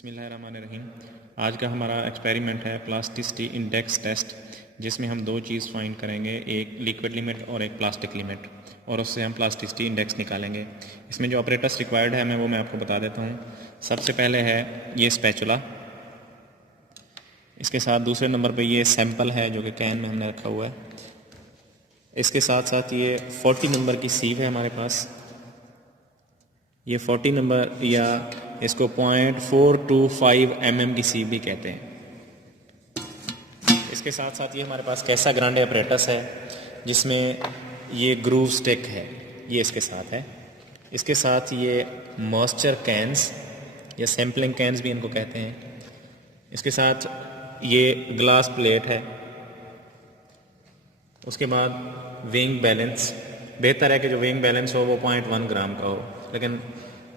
बिस्मिल्लाहिर्रहमानिर्रहीम। आज का हमारा एक्सपेरिमेंट है प्लास्टिसिटी इंडेक्स टेस्ट, जिसमें हम दो चीज़ फाइंड करेंगे, एक लिक्विड लिमिट और एक प्लास्टिक लिमिट, और उससे हम प्लास्टिसिटी इंडेक्स निकालेंगे। इसमें जो ऑपरेटर्स रिक्वायर्ड है मैं आपको बता देता हूँ। सबसे पहले है ये स्पैचुला, इसके साथ दूसरे नंबर पे ये सैंपल है जो कि कैन में हमने रखा हुआ है। इसके साथ साथ ये 40 नंबर की सीव है हमारे पास। ये 40 नंबर या इसको 0.425 mm की सीव भी कहते हैं। इसके साथ साथ ये हमारे पास कैसा ग्रांडे अपरेटस है जिसमें ये ग्रूव स्टिक है, ये इसके साथ है। इसके साथ ये मॉइस्चर कैंस या सैम्पलिंग कैंस भी इनको कहते हैं। इसके साथ ये ग्लास प्लेट है। उसके बाद वेइंग बैलेंस, बेहतर है कि जो वेइंग बैलेंस हो वो 0.1 ग्राम का हो, लेकिन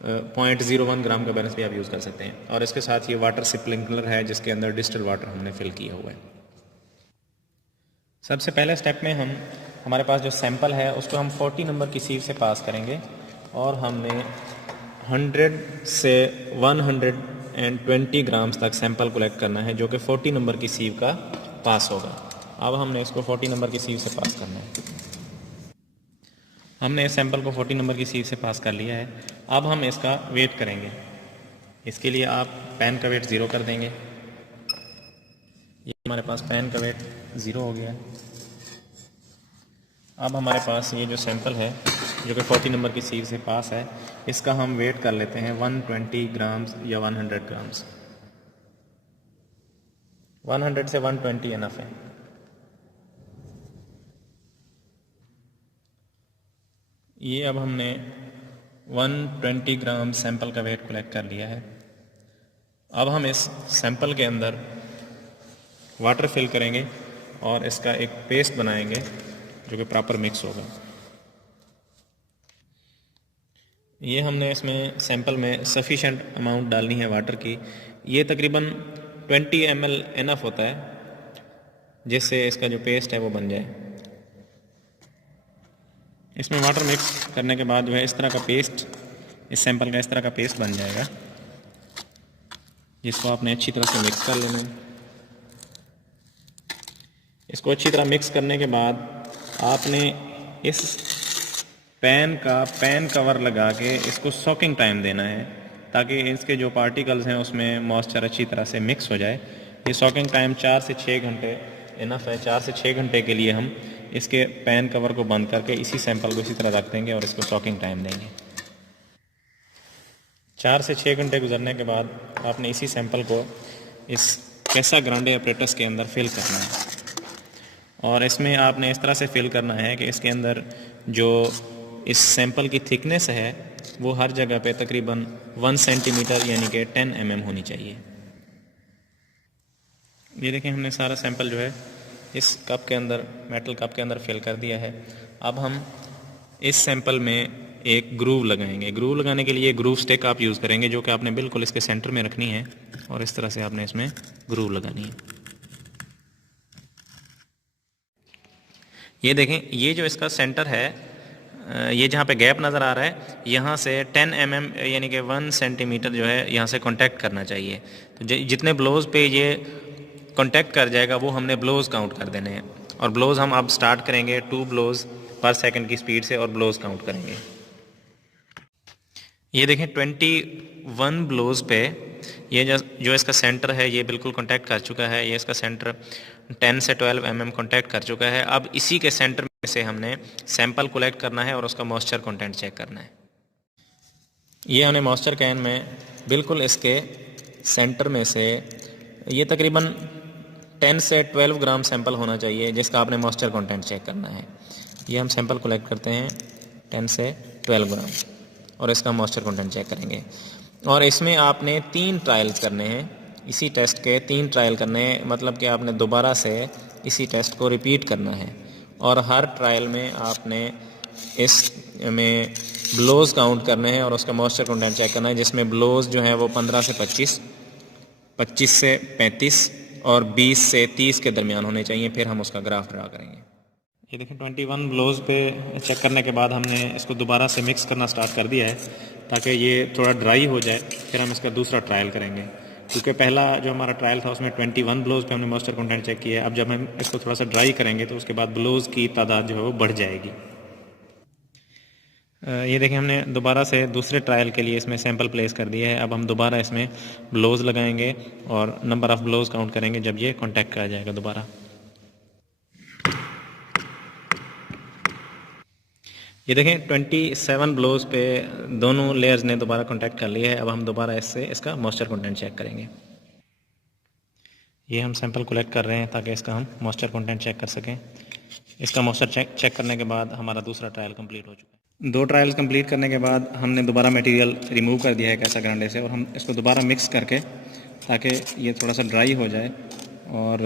0.01 ग्राम का बैलेंस भी आप यूज़ कर सकते हैं। और इसके साथ ये वाटर स्प्रिंकलर है जिसके अंदर डिस्टिल वाटर हमने फिल किया हुआ है। सबसे पहले स्टेप में हमारे पास जो सैंपल है उसको हम 40 नंबर की सीव से पास करेंगे और हमने 100 से 120 ग्राम्स तक सैंपल कलेक्ट करना है जो कि 40 नंबर की सीव का पास होगा। अब हमने इसको 40 नंबर की सीव से पास करना है। हमने इस सैंपल को 40 नंबर की सीव से पास कर लिया है। अब हम इसका वेट करेंगे। इसके लिए आप पैन का वेट 0 कर देंगे। ये हमारे पास पैन का वेट 0 हो गया। अब हमारे पास ये जो सैंपल है जो कि 40 नंबर की सीव से पास है, इसका हम वेट कर लेते हैं 120 ग्राम्स या 100 ग्राम्स। 100 से 120 इनफ है। ये अब हमने 120 ग्राम सैंपल का वेट कलेक्ट कर लिया है। अब हम इस सैंपल के अंदर वाटर फिल करेंगे और इसका एक पेस्ट बनाएंगे जो कि प्रॉपर मिक्स होगा। ये हमने इसमें सैंपल में सफिशेंट अमाउंट डालनी है वाटर की। ये तकरीबन 20 ml इनफ होता है जिससे इसका जो पेस्ट है वो बन जाए। इसमें वाटर मिक्स करने के बाद जो है इस तरह का पेस्ट, इस सैंपल का इस तरह का पेस्ट बन जाएगा, जिसको आपने अच्छी तरह से मिक्स कर लेना है। इसको अच्छी तरह मिक्स करने के बाद आपने इस पैन कवर लगा के इसको सॉकिंग टाइम देना है ताकि इसके जो पार्टिकल्स हैं उसमें मॉइस्चर अच्छी तरह से मिक्स हो जाए। ये सॉकिंग टाइम 4 से 6 घंटे इनफ है। 4 से 6 घंटे के लिए हम इसके पैन कवर को बंद करके इसी सैंपल को इसी तरह रख देंगे और इसको सॉकिंग टाइम देंगे। 4 से 6 घंटे गुजरने के बाद आपने इसी सैंपल को इस कैसा ग्रांडे अपरेटस के अंदर फिल करना है और इसमें आपने इस तरह से फिल करना है कि इसके अंदर जो इस सैंपल की थिकनेस है वो हर जगह पे तकरीबन 1 सेंटीमीटर यानी कि 10 mm होनी चाहिए। ये देखें, हमने सारा सैंपल जो है इस कप के अंदर, मेटल कप के अंदर फिल कर दिया है। अब हम इस सैंपल में एक ग्रूव लगाएंगे। ग्रूव लगाने के लिए ग्रूव स्टिक आप यूज़ करेंगे जो कि आपने बिल्कुल इसके सेंटर में रखनी है और इस तरह से आपने इसमें ग्रूव लगानी है। ये देखें, ये जो इसका सेंटर है, ये जहाँ पे गैप नज़र आ रहा है, यहाँ से 10 mm यानी कि 1 सेंटीमीटर जो है यहाँ से कांटेक्ट करना चाहिए। तो जितने ब्लोज पे ये कांटेक्ट कर जाएगा वो हमने ब्लोज काउंट कर देने हैं। और ब्लोज हम अब स्टार्ट करेंगे 2 ब्लोज पर सेकंड की स्पीड से और ब्लोज काउंट करेंगे। ये देखें, 21 ब्लोज पे ये जो इसका सेंटर है ये बिल्कुल कांटेक्ट कर चुका है। ये इसका सेंटर 10 से 12 mm कांटेक्ट कर चुका है। अब इसी के सेंटर में से हमने सैंपल कलेक्ट करना है और उसका मॉइस्चर कंटेंट चेक करना है। ये हमने मॉइस्चर कैन में बिल्कुल इसके सेंटर में से ये तकरीबन 10 से 12 ग्राम सैंपल होना चाहिए जिसका आपने मॉइस्चर कंटेंट चेक करना है। ये हम सैंपल कलेक्ट करते हैं 10 से 12 ग्राम और इसका मॉइस्चर कंटेंट चेक करेंगे। और इसमें आपने 3 ट्रायल्स करने हैं। इसी टेस्ट के 3 ट्रायल करने हैं, मतलब कि आपने दोबारा से इसी टेस्ट को रिपीट करना है और हर ट्रायल में आपने इसमें ब्लोज काउंट करने हैं और उसका मॉइस्चर कंटेंट चेक करना है, जिसमें ब्लोज जो है वो 15 से 25, 25 से 35 और 20 से 30 के दरमियान होने चाहिए। फिर हम उसका ग्राफ ड्रा करेंगे। ये देखें, 21 ब्लोज पे चेक करने के बाद हमने इसको दोबारा से मिक्स करना स्टार्ट कर दिया है ताकि ये थोड़ा ड्राई हो जाए। फिर हम इसका दूसरा ट्रायल करेंगे। क्योंकि पहला जो हमारा ट्रायल था उसमें 21 ब्लोज पे हमने मॉइस्चर कंटेंट चेक किया है। अब जब हम इसको थोड़ा सा ड्राई करेंगे तो उसके बाद ब्लोज की तादाद जो है वो बढ़ जाएगी। ये देखें, हमने दोबारा से दूसरे ट्रायल के लिए इसमें सैंपल प्लेस कर दिया है। अब हम दोबारा इसमें ब्लोज लगाएंगे और नंबर ऑफ़ ब्लोज काउंट करेंगे जब ये कॉन्टैक्ट आ जाएगा दोबारा। ये देखें 27 ब्लोज पे दोनों लेयर्स ने दोबारा कॉन्टैक्ट कर लिया है। अब हम दोबारा इससे इसका मॉइस्चर कंटेंट चेक करेंगे। ये हम सैंपल कलेक्ट कर रहे हैं ताकि इसका हम मॉइस्चर कंटेंट चेक कर सकें। इसका मॉइस्चर चेक करने के बाद हमारा दूसरा ट्रायल कंप्लीट हो चुका है। 2 ट्रायल्स कंप्लीट करने के बाद हमने दोबारा मटीरियल रिमूव कर दिया है कैसा ग्रांडे से, और हम इसको दोबारा मिक्स करके ताकि ये थोड़ा सा ड्राई हो जाए, और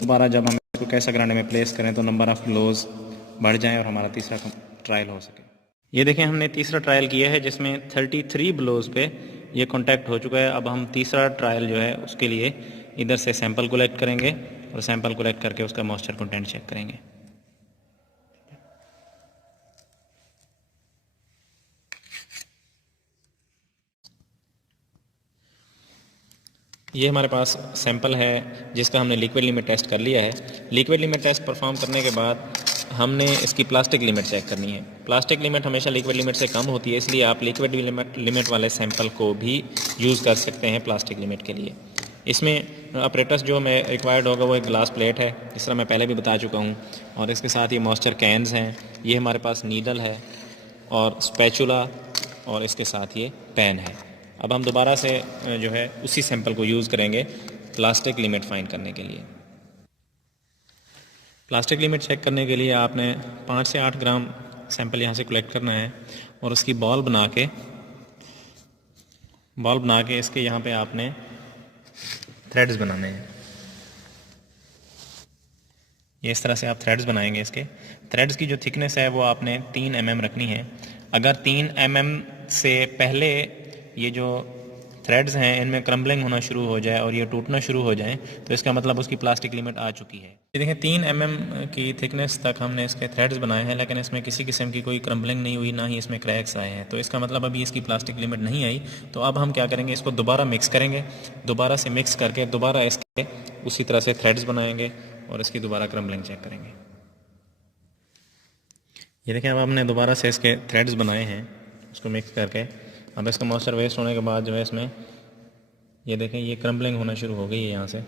दोबारा जब हम इसको कैसा ग्रांडे में प्लेस करें तो नंबर ऑफ़ ब्लोज बढ़ जाएँ और हमारा तीसरा ट्रायल हो सके। ये देखें, हमने तीसरा ट्रायल किया है जिसमें 33 ब्लोज पे ये कॉन्टैक्ट हो चुका है। अब हम तीसरा ट्रायल जो है उसके लिए इधर से सैंपल कलेक्ट करेंगे और सैंपल कलेक्ट करके उसका मॉइस्चर कंटेंट चेक करेंगे। ये हमारे पास सैंपल है जिसका हमने लिक्विड लिमिट टेस्ट कर लिया है। लिक्विड लिमिट टेस्ट परफॉर्म करने के बाद हमने इसकी प्लास्टिक लिमिट चेक करनी है। प्लास्टिक लिमिट हमेशा लिक्विड लिमिट से कम होती है, इसलिए आप लिक्विड लिमिट वाले सैंपल को भी यूज़ कर सकते हैं प्लास्टिक लिमिट के लिए। इसमें अपरेटस जो हमें रिक्वायर्ड होगा वो एक ग्लास प्लेट है, जिस तरह मैं पहले भी बता चुका हूँ, और इसके साथ ये मॉइस्चर कैन्स हैं, ये हमारे पास नीडल है और स्पैचुला, और इसके साथ ये पेन है। अब हम दोबारा से जो है उसी सैंपल को यूज़ करेंगे प्लास्टिक लिमिट फाइंड करने के लिए। प्लास्टिक लिमिट चेक करने के लिए आपने 5 से 8 ग्राम सैंपल यहाँ से कलेक्ट करना है और उसकी बॉल बना के इसके यहाँ पे आपने थ्रेड्स बनाने हैं। ये इस तरह से आप थ्रेड्स बनाएंगे। इसके थ्रेड्स की जो थिकनेस है वो आपने 3 mm रखनी है। अगर 3 mm से पहले ये जो थ्रेड्स हैं इनमें क्रम्बलिंग होना शुरू हो जाए और ये टूटना शुरू हो जाए तो इसका मतलब उसकी प्लास्टिक लिमिट आ चुकी है। ये देखें, 3 mm की थिकनेस तक हमने इसके थ्रेड्स बनाए हैं, लेकिन इसमें किसी किस्म की कोई क्रम्बलिंग नहीं हुई, ना ही इसमें क्रैक्स आए हैं, तो इसका मतलब अभी इसकी प्लास्टिक लिमिट नहीं आई। तो अब हम क्या करेंगे, इसको दोबारा मिक्स करेंगे, दोबारा से मिक्स करके दोबारा इसके उसी तरह से थ्रेड्स बनाएंगे और इसकी दोबारा क्रम्बलिंग चेक करेंगे। ये देखें, अब हमने दोबारा से इसके थ्रेड्स बनाए हैं उसको मिक्स करके। अब इसका मॉइस्चर वेस्ट होने के बाद जो है इसमें ये देखें ये क्रम्बलिंग होना शुरू हो गई है। यहाँ से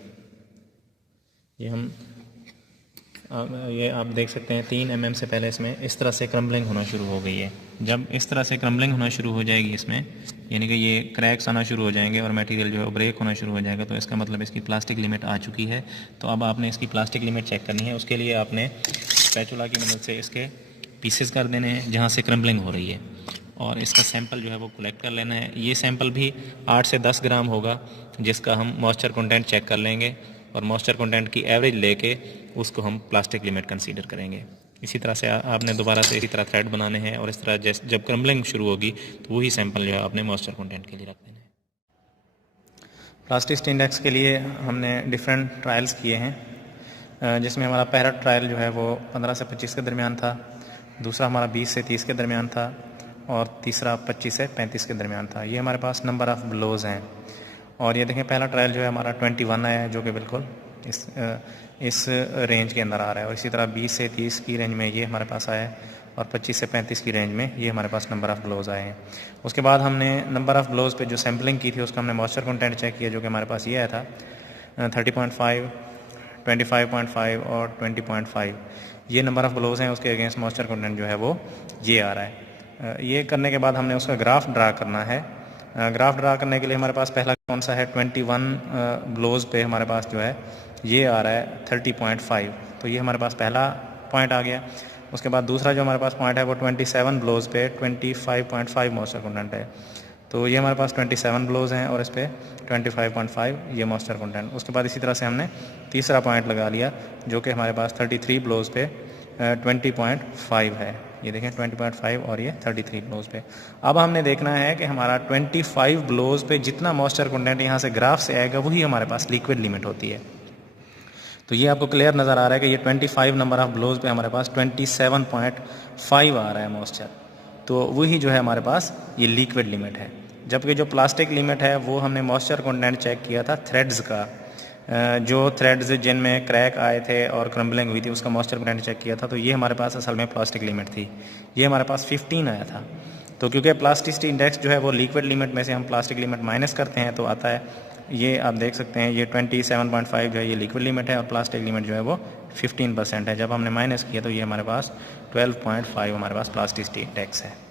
ये आप देख सकते हैं 3 mm से पहले इसमें इस तरह से क्रम्बलिंग होना शुरू हो गई है। जब इस तरह से क्रम्बलिंग होना शुरू हो जाएगी इसमें, यानी कि ये क्रैक्स आना शुरू हो जाएंगे और मटेरियल जो है ब्रेक होना शुरू हो जाएगा, तो इसका मतलब इसकी प्लास्टिक लिमिट आ चुकी है। तो अब आपने इसकी प्लास्टिक लिमिट चेक करनी है। उसके लिए आपने स्पैचुला की मदद से इसके पीसेस कर देने हैं जहाँ से क्रम्बलिंग हो रही है, और इसका सैंपल जो है वो कलेक्ट कर लेना है। ये सैंपल भी 8 से 10 ग्राम होगा, जिसका हम मॉइस्चर कंटेंट चेक कर लेंगे और मॉइस्चर कंटेंट की एवरेज लेके उसको हम प्लास्टिक लिमिट कंसीडर करेंगे। इसी तरह से आपने दोबारा से इसी तरह थ्रेड बनाने हैं और इस तरह जब क्रम्बलिंग शुरू होगी तो वही सैंपल जो है आपने मॉइस्चर कंटेंट के लिए रख देना है। प्लास्टिक इंडेक्स के लिए हमने डिफरेंट ट्रायल्स किए हैं, जिसमें हमारा पहला ट्रायल जो है वो 15 से 25 के दरमियान था, दूसरा हमारा 20 से 30 के दरमियान था, और तीसरा 25 से 35 के दरमियान था। ये हमारे पास नंबर ऑफ़ ब्लोज हैं। और ये देखें, पहला ट्रायल जो है हमारा 21 आया है, जो कि बिल्कुल इस रेंज के अंदर आ रहा है, और इसी तरह 20 से 30 की रेंज में ये हमारे पास आया है, और 25 से 35 की रेंज में ये हमारे पास नंबर ऑफ़ ब्लोज आए हैं। उसके बाद हमने नंबर ऑफ़ ब्लोज पे जो सैम्पलिंग की थी उसका हमने मॉइस्चर कंटेंट चेक किया, जो कि हमारे पास ये आया था 30.5, 25.5 और 20.5। ये नंबर ऑफ़ ब्लोज हैं, उसके अगेंस्ट मॉइस्चर कंटेंट जो है वो ये आ रहा है। ये करने के बाद हमने उसका ग्राफ ड्रा करना है। ग्राफ ड्रा करने के लिए हमारे पास पहला कौन सा है, 21 ब्लोज पे हमारे पास जो है ये आ रहा है 30.5, तो ये हमारे पास पहला पॉइंट आ गया। उसके बाद दूसरा जो हमारे पास पॉइंट है वो 27 ब्लोज पे 25.5 मॉइस्चर कंटेंट है, तो ये हमारे पास 27 ब्लोज हैं और इस पर 25.5 ये मॉइस्चर कंटेंट। उसके बाद इसी तरह से हमने तीसरा पॉइंट लगा लिया, जो कि हमारे पास 33 ब्लोज पे 20.5 है। ये देखें 20.5 और ये 33 ब्लोज पे। अब हमने देखना है कि हमारा 25 ब्लोज पे जितना मॉइस्चर कंटेंट यहाँ से ग्राफ से आएगा वही हमारे पास लिक्विड लिमिट होती है। तो ये आपको क्लियर नज़र आ रहा है कि ये 25 नंबर ऑफ़ ब्लोज पे हमारे पास 27.5 आ रहा है मॉइस्चर, तो वही जो है हमारे पास ये लिक्विड लिमिट है। जबकि जो प्लास्टिक लिमिट है वो हमने मॉइस्चर कंटेंट चेक किया था थ्रेड्स का, जो थ्रेड्स जिनमें क्रैक आए थे और क्रम्बलिंग हुई थी उसका मॉइस्चर कंटेंट चेक किया था। तो ये हमारे पास असल में प्लास्टिक लिमिट थी, ये हमारे पास 15 आया था। तो क्योंकि प्लास्टिसिटी इंडेक्स जो है वो लिक्विड लिमिट में से हम प्लास्टिक लिमिट माइनस करते हैं तो आता है, ये आप देख सकते हैं ये 27.5 जो है ये लिक्विड लिमिट है और प्लास्टिक लिमिट जो है वो 15% है। जब हमने माइनस किया तो ये हमारे पास 12.5 हमारे पास प्लास्टिसिटी इंडेक्स है।